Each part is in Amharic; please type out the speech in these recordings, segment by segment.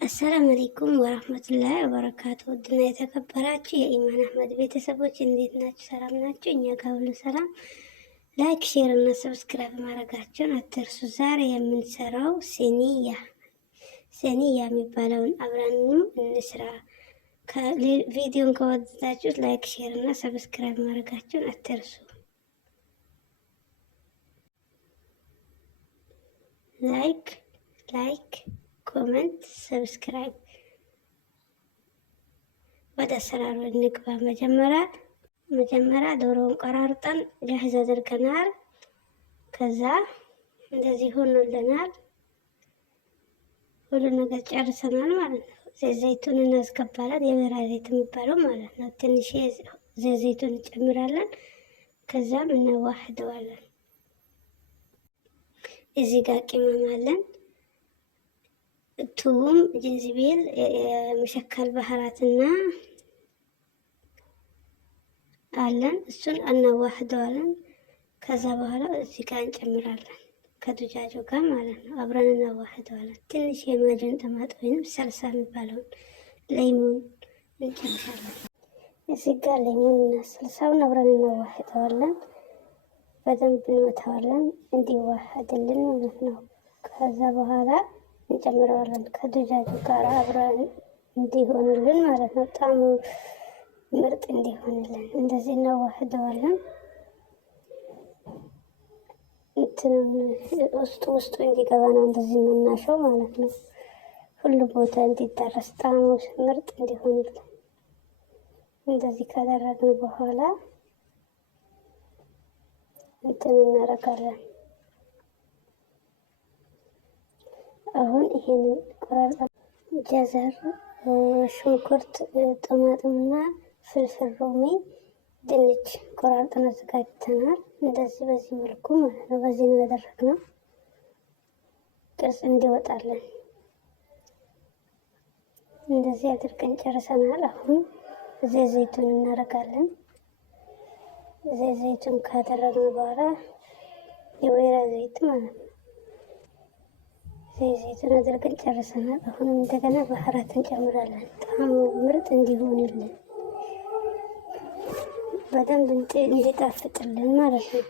አሰላሙ አለይኩም ወራህመቱላሂ ወበረካቱ። ውድና የተከበራችሁ የኢማን አህመድ ቤተሰቦች እንዴት ናችሁ? ሰላም ናችሁ? እኛ ጋር ሁሉ ሰላም። ላይክ፣ ሼር እና ሰብስክራይብ ማድረጋችሁን አትርሱ። ዛሬ የምንሰራው ሴኒያ የሚባለውን አብረን እንስራ። ቪዲዮን ከወደዳችሁት ላይክ፣ ሼር እና ሰብስክራይብ ማድረጋችሁን አትርሱ። ላይክ ኮመንት፣ ሰብስክራይብ። ወደ አሰራሩ እንግባ። መጀመሪያ ዶሮውን ቆራርጠን ጃህዝ አድርገናል። ከዛ እንደዚህ ሆኖልናል። ሁሉ ነገር ጨርሰናል ማለት ነው። ዘይቱን እናስገባለን። የወይራ ዘይት የሚባለው ማለት ነው። ትንሽ ዘይቱን እንጨምራለን። ከዛም እናዋህደዋለን። እዚህ ጋር ቅመም አለን። ቱም፣ ጅንጅብል፣ መሸከል ባህራትና አለን። እሱን እናዋህደዋለን። ከዛ በኋላ እዚህ ጋር እንጨምራለን ከዱጃጁ ጋር ማለት ነው። አብረን እናዋህደዋለን። ትንሽ የማጅን ጠማጥ ወይም ሰልሳ የሚባለውን ሌሞን እንጨምራለን። እዚህ ጋር ሌሞን እና ሰልሳውን አብረን እናዋህደዋለን። በደንብ እንመታዋለን እንዲዋሃድልን ማለት ነው። ከዛ በኋላ እንጨምረዋለን ከዱጃጁ ጋር አብረን እንዲሆንልን ማለት ነው። ጣዕሙ ምርጥ እንዲሆንልን እንደዚህ እናዋህደዋለን። ውስጡ እንዲገባ ነው እንደዚህ የምናሸው ማለት ነው። ሁሉ ቦታ እንዲዳረስ ጣዕሙ ምርጥ እንዲሆንልን እንደዚህ ካደረግን በኋላ እናደርጋለን። አሁን ይሄንን ቆራርጠን ጀዘር፣ ሽንኩርት፣ ጥማጥምና ፍልፍል ሮሜ፣ ድንች ቆራርጠን አዘጋጅተናል። እንደዚህ በዚህ መልኩ ማለት ነው። በዚህ ነው ያደረግነው ቅርጽ እንዲወጣለን። እንደዚህ አድርገን ጨርሰናል። አሁን ዘይቱን እናደርጋለን። ዘይቱን ካደረግን በኋላ የወይራ ዘይት ማለት ነው። ዘይቱን አድርገን ጨርሰናል። አሁንም እንደገና ባህራት እንጨምራለን። ጣዕሙ ምርጥ እንዲሆንልን በደንብ እንዲጣፍጥልን ማለት ነው።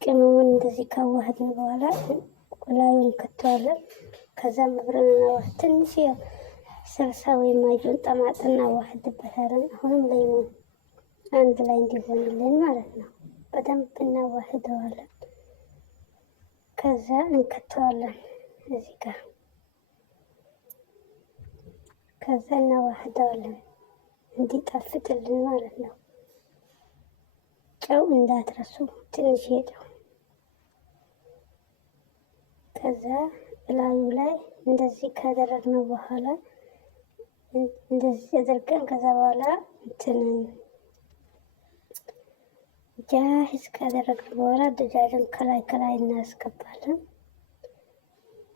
ቅመሙን እንደዚህ ካዋህድን በኋላ ላዩን እንከተዋለን። ከዛም አብረን እናዋህድ። ትንሽ ሰልሳ ወይም ማጁን ጠማጥ እናዋህድበታለን። አሁንም ሌሞን አንድ ላይ እንዲሆንልን ማለት ነው። በደንብ እናዋህደዋለን። ከዛ እንከተዋለን እዚህ ጋር። ከዛ እናዋህደዋለን እንዲጣፍጥልን ማለት ነው። ጨው እንዳትረሱ፣ ትንሽ ጨው። ከዛ እላዩ ላይ እንደዚህ ካደረግነው በኋላ እንደዚህ አድርገን ከዛ በኋላ ጃህዝ ካደረግን በኋላ ደጃጅን ከላይ እናስገባለን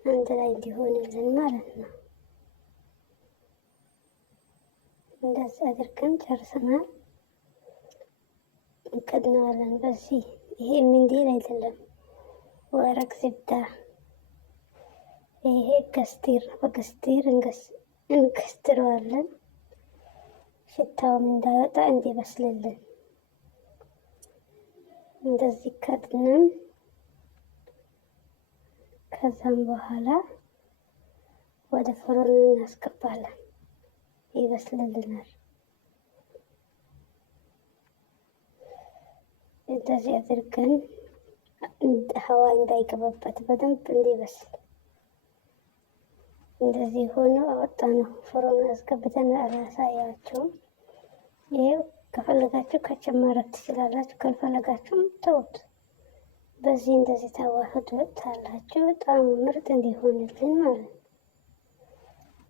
አንድ ላይ እንዲሆንልን ማለት ነው። እንደዚህ አድርገን ጨርሰናል። እንከድነዋለን በዚህ። ይሄ ምንዲል አይደለም፣ ወረቅ ዝብዳ። ይሄ ገስቲር፣ በገስቲር እንገስትረዋለን ሽታውም እንዳይወጣ እንዲበስልልን። እንደዚህ ከድነን ከዛም በኋላ ወደ ፍሩን እናስገባለን። ይበስልልናል። እንደዚህ አድርገን ሀዋ እንዳይገባበት በደንብ እንዲበስል እንደዚህ ሆኖ አወጣነው። ፍሩን አስገብተን አላሳያችሁም። ይሄው ከፈለጋችሁ ከችም ማድረግ ትችላላችሁ፣ ካልፈለጋችሁም ተውት። በዚህ እንደዚህ ታዋህዱታላችሁ ጣዕሙ ምርጥ እንዲሆንልን ማለት ነው።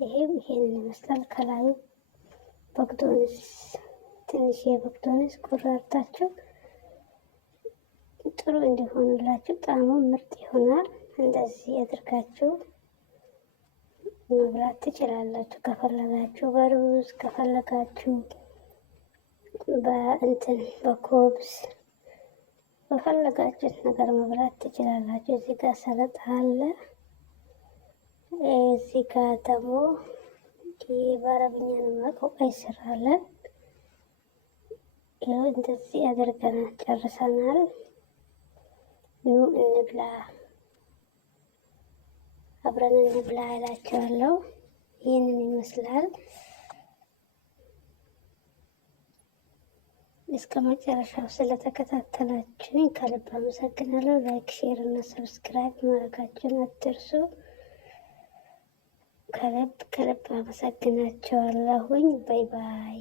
ይሄንን ይመስላል። ከላዩ በግዶንስ፣ ትንሽ የበግዶንስ ቆራርጣችሁ ጥሩ እንዲሆንላችሁ ጣዕሙ ምርጥ ይሆናል። እንደዚህ አድርጋችሁ መብላት ትችላላችሁ። ከፈለጋችሁ በሩዝ፣ ከፈለጋችሁ በኮብስ በፈለጋችሁት ነገር መብላት ትችላላችሁ። እዚህ ጋር ሰላጣ አለ። እዚህ ጋር ደግሞ በአረብኛ ነው የማውቀው ቀይ ስር አለ። ይኸው እንደዚህ አድርገን ጨርሰናል። ኑ እንብላ፣ አብረን እንብላ እላቸዋለሁ። ይህንን ይመስላል። እስከ መጨረሻው ስለተከታተላችሁኝ ከልብ አመሰግናለሁ። ላይክ፣ ሼር እና ሰብስክራይብ ማድረጋችሁን አትርሱ። ከልብ አመሰግናችኋለሁኝ። ባይ ባይ።